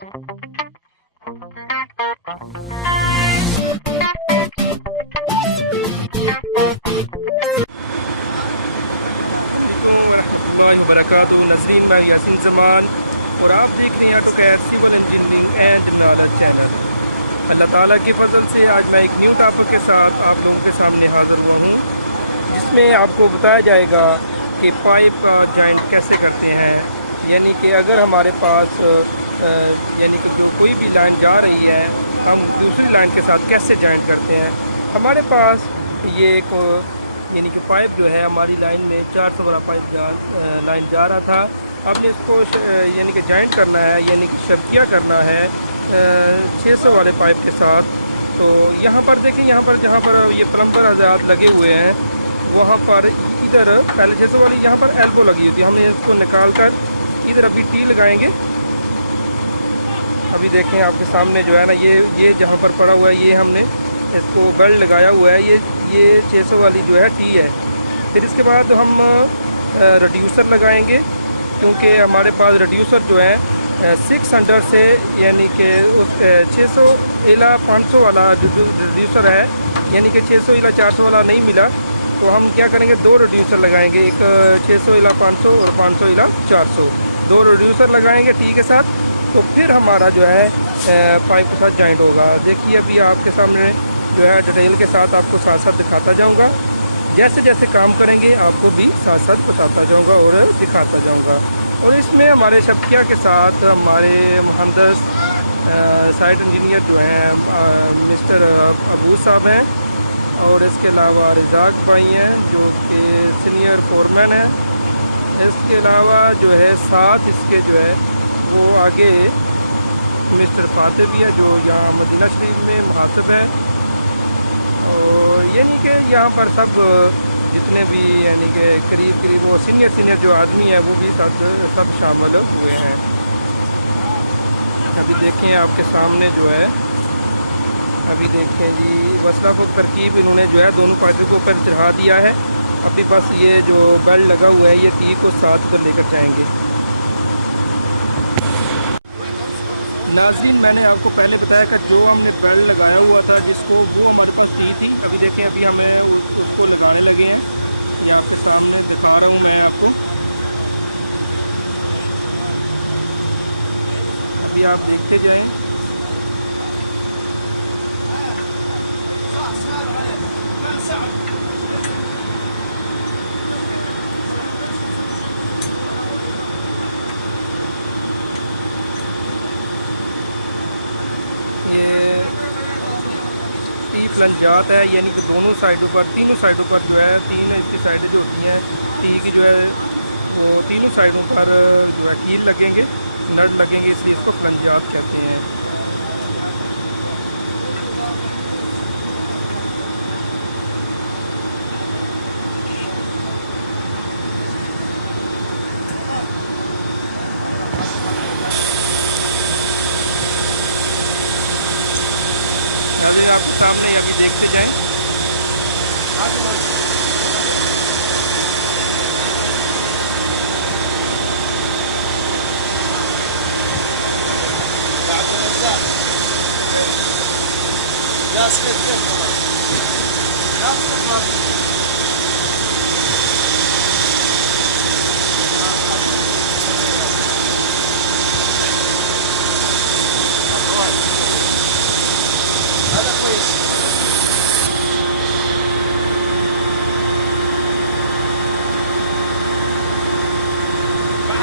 वबरकातुहू। नसरीन मैं यासीन ज़मान और आप देख रहे हैं AutoCAD civil engineering and knowledge channel. अल्लाह ताला के फजल से आज मैं एक न्यू टॉपिक के साथ आप लोगों के सामने हाज़िर हुआ हूँ, जिसमें आपको बताया जाएगा कि पाइप का जॉइंट कैसे करते हैं। यानी कि अगर हमारे पास यानी कि जो कोई भी लाइन जा रही है, हम दूसरी लाइन के साथ कैसे जॉइंट करते हैं। हमारे पास ये एक यानी कि पाइप जो है हमारी लाइन में 400 वाला पाइप लाइन जा रहा था। आपने इसको यानी कि जॉइंट करना है, यानी कि शबकिया करना है 600 वाले पाइप के साथ। तो यहाँ पर देखें, यहाँ पर जहाँ पर ये प्लम्बर हज़रात लगे हुए हैं, वहाँ पर इधर पहले 600 वाली यहाँ पर एल्बो लगी हुई थी। हमने इसको निकाल कर इधर अभी टी लगाएंगे। अभी देखें आपके सामने जो है ना, ये जहाँ पर पड़ा हुआ है, ये हमने इसको बेल्ट लगाया हुआ है। ये 600 वाली जो है टी है। फिर इसके बाद हम रिड्यूसर लगाएंगे, क्योंकि हमारे पास रिड्यूसर जो है 600 से यानी कि 600 इला 500 वाला रिड्यूसर है, यानी कि 600 इला 400 वाला नहीं मिला। तो हम क्या करेंगे, दो रिड्यूसर लगाएंगे, एक 600 इला 500 और 500 इला 400। दो रिड्यूसर लगाएंगे टी के साथ, तो फिर हमारा जो है पाइप के साथ जॉइंट होगा। देखिए अभी आपके सामने जो है डिटेल के साथ आपको साथ साथ दिखाता जाऊंगा। जैसे जैसे काम करेंगे आपको भी साथ साथ बताता जाऊंगा और दिखाता जाऊंगा। और इसमें हमारे शबकिया के साथ हमारे मुहंदिस साइट इंजीनियर जो हैं मिस्टर अबू साहब हैं, और इसके अलावा रिजाक भाई हैं जो कि सीनियर फोरमैन हैं। इसके अलावा जो है साथ इसके जो है वो आगे मिस्टर फाते भी है, जो यहाँ मदीना शरीफ में मुहासिब है। और यानी कि यहाँ पर सब जितने भी यानी कि करीब वो सीनियर जो आदमी है वो भी सब शामिल हुए हैं। अभी देखें आपके सामने जो है, अभी देखें जी वसला को तरकीब इन्होंने जो है दोनों पाइपों को ऊपर चढ़ा दिया है। अभी बस ये जो बेल्ट लगा हुआ है ये टी को साथ पर लेकर जाएंगे। नाज़रीन मैंने आपको पहले बताया कि जो हमने बेल्ट लगाया हुआ था जिसको, वो हमारे पास टी थी। अभी देखें अभी हमें उसको लगाने लगे हैं। ये आपके सामने दिखा रहा हूँ मैं आपको। अभी आप देखते जाएं। प्लंजात है, यानी कि दोनों साइडों पर, तीनों साइडों पर जो है, तीन इसकी साइडें जो होती हैं टी की जो है, वो तीनों साइडों पर जो है कील लगेंगे, नट लगेंगे, इसलिए इसको प्लंजात कहते हैं। आपके सामने अभी देखते जाएं।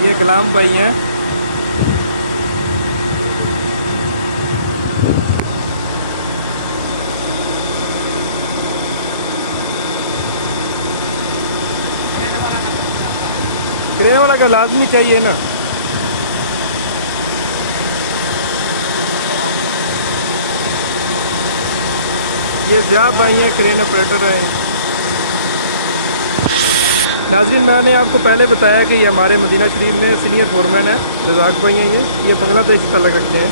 ये गुलाम भाई हैं। क्रेन वाला का लाजमी चाहिए ना। ये ज़िया भाई हैं, क्रेन ऑपरेटर हैं। नाज़रीन, मैंने आपको पहले बताया कि ये हमारे मदीना शरीफ में सीनियर फोरमैन है, रज़ाक भाई हैं। ये बांग्लादेश तलक रखते हैं।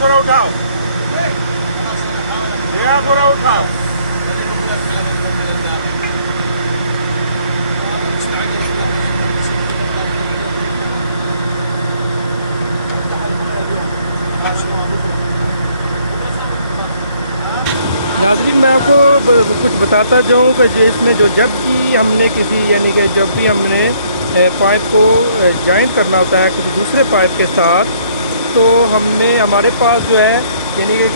थोड़ा उठाओ, थोड़ा उठाओ। नाज़रीन, मैं आपको कुछ बताता जाऊँ कि इसमें जो जब भी हमने किसी यानी कि जब भी हमने पाइप को जॉइंट करना होता है किसी दूसरे पाइप के साथ, तो हमारे पास जो है यानी कि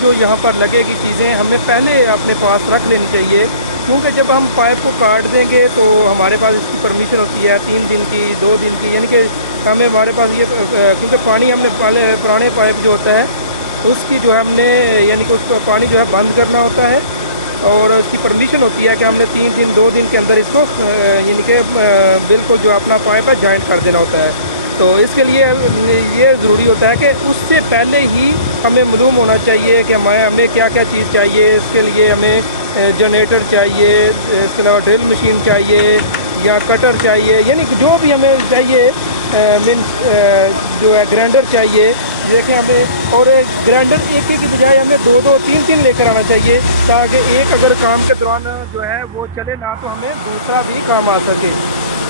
जो यहाँ पर लगेगी चीज़ें हमें पहले अपने पास रख लेनी चाहिए, क्योंकि जब हम पाइप को काट देंगे तो हमारे पास इसकी परमिशन होती है 3 दिन की, 2 दिन की, यानी कि हमारे पास ये क्योंकि पानी हमने पुराने पाइप जो होता है उसकी जो है हमने यानी कि उसको पानी जो है बंद करना होता है और उसकी परमिशन होती है कि हमने 3 दिन 2 दिन के अंदर इसको यानी कि बिल्कुल जो अपना पाइप है जॉइंट कर देना होता है। तो इसके लिए ये ज़रूरी होता है कि उससे पहले ही हमें मालूम होना चाहिए कि हमें क्या क्या चीज़ चाहिए। इसके लिए हमें जनरेटर चाहिए, इसके अलावा ड्रिल मशीन चाहिए या कटर चाहिए, यानी कि जो भी हमें चाहिए मीन्स जो है ग्राइंडर चाहिए। देखें हमें, और ग्राइंडर एक की बजाय हमें 2-2, 3-3 लेकर आना चाहिए, ताकि एक अगर काम के दौरान जो है वो चले ना तो हमें दूसरा भी काम आ सके।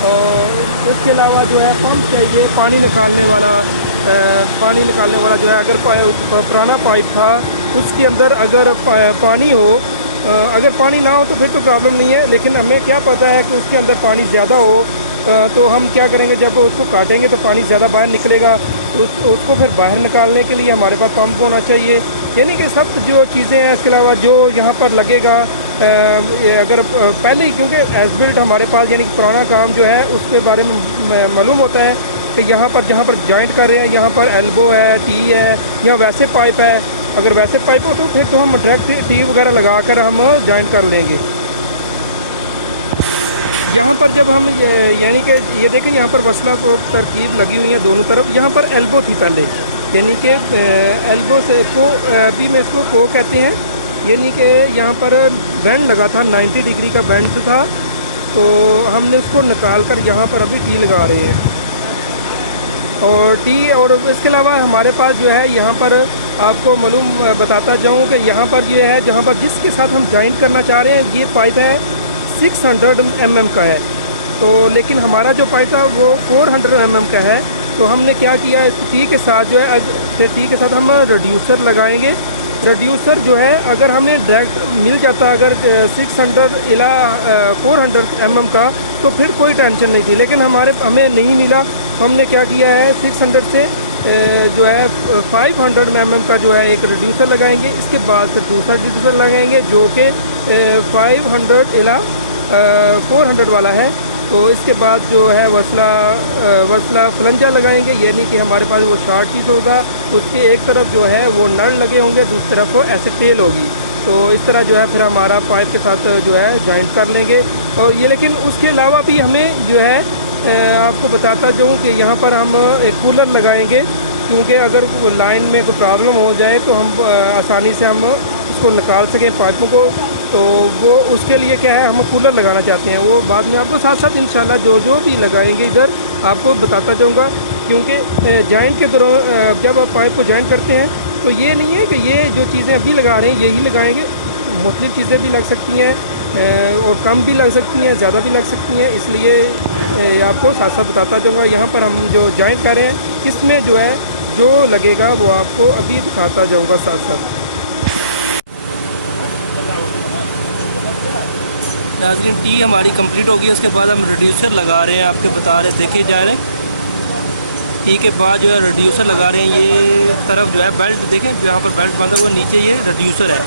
और इसके अलावा जो है पंप चाहिए, पानी निकालने वाला जो है, अगर पुराना पाइप था उसके अंदर अगर पानी हो, अगर पानी ना हो तो फिर तो प्रॉब्लम नहीं है, लेकिन हमें क्या पता है कि उसके अंदर पानी ज़्यादा हो, तो हम क्या करेंगे, जब उसको काटेंगे तो पानी ज़्यादा बाहर निकलेगा, उसको फिर बाहर निकालने के लिए हमारे पास पंप होना चाहिए। यानी कि सब जो चीज़ें हैं, इसके अलावा जो यहाँ पर लगेगा अगर पहले ही, क्योंकि एसबिल्ट हमारे पास यानी पुराना काम जो है उसके बारे में मालूम होता है कि यहाँ पर जहाँ पर जॉइंट कर रहे हैं यहाँ पर एल्बो है, टी है या वैसे पाइप है। अगर वैसे पाइप हो तो फिर तो हम डायरेक्ट टी वगैरह लगा कर हम जॉइंट कर लेंगे। यहाँ पर जब हम यानी कि ये देखें, यहाँ पर वसला को तरकीब लगी हुई है दोनों तरफ। यहाँ पर एल्बो थी पहले, यानी कि एल्बो से को अभी में इसको को कहते हैं, यानी कि यहाँ पर बैंड लगा था, 90 डिग्री का बैंड था, तो हमने उसको निकाल कर यहाँ पर अभी टी लगा रहे हैं। और टी और इसके अलावा हमारे पास जो है यहाँ पर आपको मालूम बताता जाऊँ कि यहाँ पर ये है, जहाँ पर जिसके साथ हम जॉइंट करना चाह रहे हैं, ये पाइप है 600 mm का है, तो लेकिन हमारा जो पाइप था वो 400 mm का है। तो हमने क्या किया, इस टी के साथ जो है, टी के साथ हम रिड्यूसर लगाएंगे। रिड्यूसर जो है अगर हमें डायरेक्ट मिल जाता अगर 600 इला 400 mm का तो फिर कोई टेंशन नहीं थी, लेकिन हमें नहीं मिला। हमने क्या किया है, 600 से जो है 500 mm का जो है एक रिड्यूसर लगाएंगे, इसके बाद फिर दूसरा रिड्यूसर लगाएंगे जो कि 500 इला 400 वाला है। तो इसके बाद जो है वसला फ्लंजा लगाएंगे, यानी कि हमारे पास वो शार्ट चीज़ होगा, उसके एक तरफ जो है वो नल लगे होंगे, दूसरी तरफ वो ऐसे टेल होगी। तो इस तरह जो है फिर हमारा पाइप के साथ जो है जॉइंट कर लेंगे। और ये लेकिन उसके अलावा भी हमें जो है आपको बताता जाऊँ कि यहाँ पर हम एक कूलर लगाएंगे, क्योंकि अगर लाइन में कोई प्रॉब्लम हो जाए तो हम आसानी से हम उसको निकाल सकें पाइपों को। तो वो उसके लिए क्या है, हम कूलर लगाना चाहते हैं, वो बाद में आपको साथ साथ इंशाल्लाह जो भी लगाएंगे इधर आपको बताता जाऊँगा। क्योंकि जॉइंट के दौरान जब आप पाइप को जॉइंट करते हैं तो ये नहीं है कि ये जो चीज़ें अभी लगा रहे हैं यही लगाएंगे, मुख्तलिफ चीज़ें भी लग सकती हैं और कम भी लग सकती हैं, ज़्यादा भी लग सकती हैं, इसलिए आपको साथ साथ बताता जाऊँगा। यहाँ पर हम जो जॉइंट कर रहे हैं इसमें जो है जो लगेगा वो आपको अभी दिखाता जाऊँगा साथ साथ। नाज़रीन, टी हमारी कंप्लीट हो गई, उसके बाद हम रिड्यूसर लगा रहे हैं, आपके बता रहे देखिए जा रहे हैं। टी के बाद जो है रिड्यूसर लगा रहे हैं, ये तरफ जो है बेल्ट देखें, यहाँ पर बेल्ट बांधा हुआ, नीचे ये रिड्यूसर है।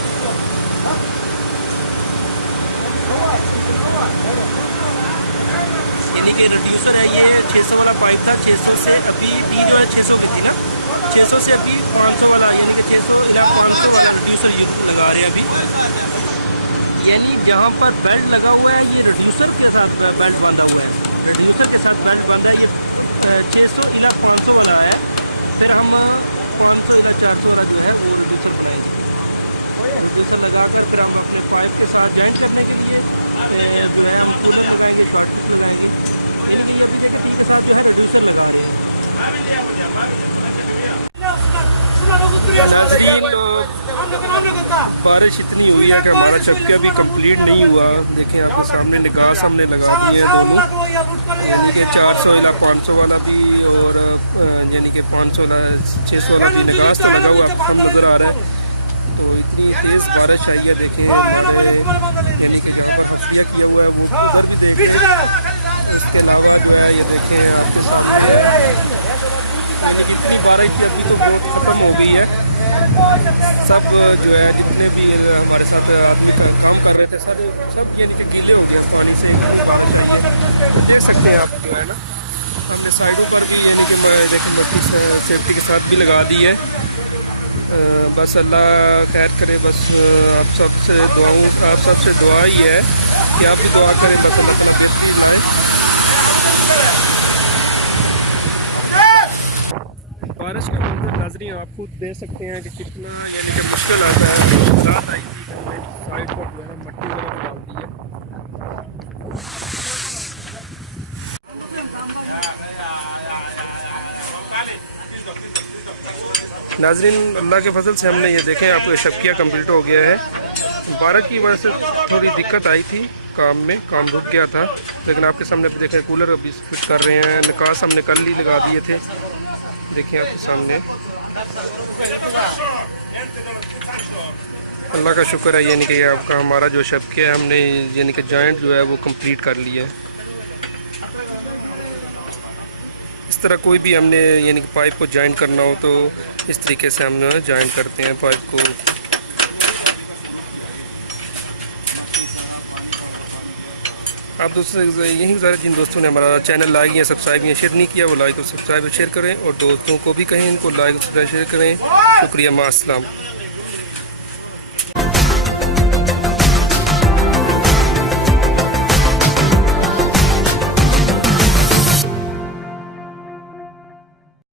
यानी कि रिड्यूसर है, ये 600 वाला पाइप था, 600 से अभी टी जो है 600 की थी ना, 600 से अभी 500 वाला, यानी कि 600 इला 500 वाला रिड्यूसर ये लगा रहे हैं अभी। यानी जहाँ पर बेल्ट लगा हुआ है ये रिड्यूसर के साथ बेल्ट बांधा हुआ है, रिड्यूसर के साथ बेल्ट बांधा है। ये 600 इला 500 वाला है। फिर हम 500 इला 400 वाला जो है वो रिड्यूसर बनाएंगे। रिड्यूसर लगाकर फिर हम अपने पाइप के साथ जॉइंट करने के लिए जो है हम कूलर लगाएंगे, शॉर्ट लगाएंगे। यानी कि ये अभी देखो टी के साथ जो है रिड्यूसर लगा रहे हैं। बारिश इतनी हुई है कि हमारा चपकिया भी कंप्लीट नहीं हुआ। देखें आपके सामने निगास हमने लगा दी है दोनों, यानी कि 400 इला 500 वाला भी और यानी कि 500 इला 600 वाला भी निगास तो लगा हुआ आपको सामने नज़र आ रहा है। तो इतनी तेज़ बारिश आई है, देखें यानी कि जो हसिया किया हुआ है वो उधर भी देख रहे हैं। इसके अलावा जो है ये देखें यानी कि इतनी बारिश थी अभी तो बहुत ख़त्म हो गई है। सब जो है जितने भी हमारे साथ आदमी काम कर रहे थे सब यानी कि गीले हो गए पानी से। देख सकते हैं आप जो है ना, हमने साइडों पर भी यानी कि देखिए मट्टी सेफ्टी के साथ भी लगा दी है। बस अल्लाह खैर करे। बस आप सबसे दुआ ही है कि आप भी दुआ करें, बस अल्लाह ताला बेहतरीन लाए। बारिश का मंजर नाज़रीन आप खुद देख सकते हैं कि कितना यानी कि मुश्किल आता है। रात आई थी साइड पर जो है मट्टी वगैरह डाल दी है। नाज़रीन अल्लाह के फजल से हमने ये देखें आपको शबकिया कंप्लीट हो गया है। बारिश की वजह से थोड़ी दिक्कत आई थी, काम रुक गया था, लेकिन आपके सामने भी देखें कूलर अभी फिट कर रहे हैं। निकास हमने कल ही लगा दिए थे, देखिए आपके सामने। अल्लाह का शुक्र है यानी कि आपका हमारा जो शबकिया है हमने यानी कि जॉइंट जो है वो कंप्लीट कर लिया है। इस तरह कोई भी हमने यानी कि पाइप को जॉइंट करना हो तो इस तरीके से हम जॉइंट करते हैं पाइप को। आप दोस्तों यही गुजारिश जिन दोस्तों ने हमारा चैनल लाइक या सब्सक्राइब या शेयर नहीं किया वो लाइक और सब्सक्राइब और शेयर करें, और दोस्तों को भी कहें इनको लाइक और सब्सक्राइब शेयर करें। शुक्रिया, मास्सलाम।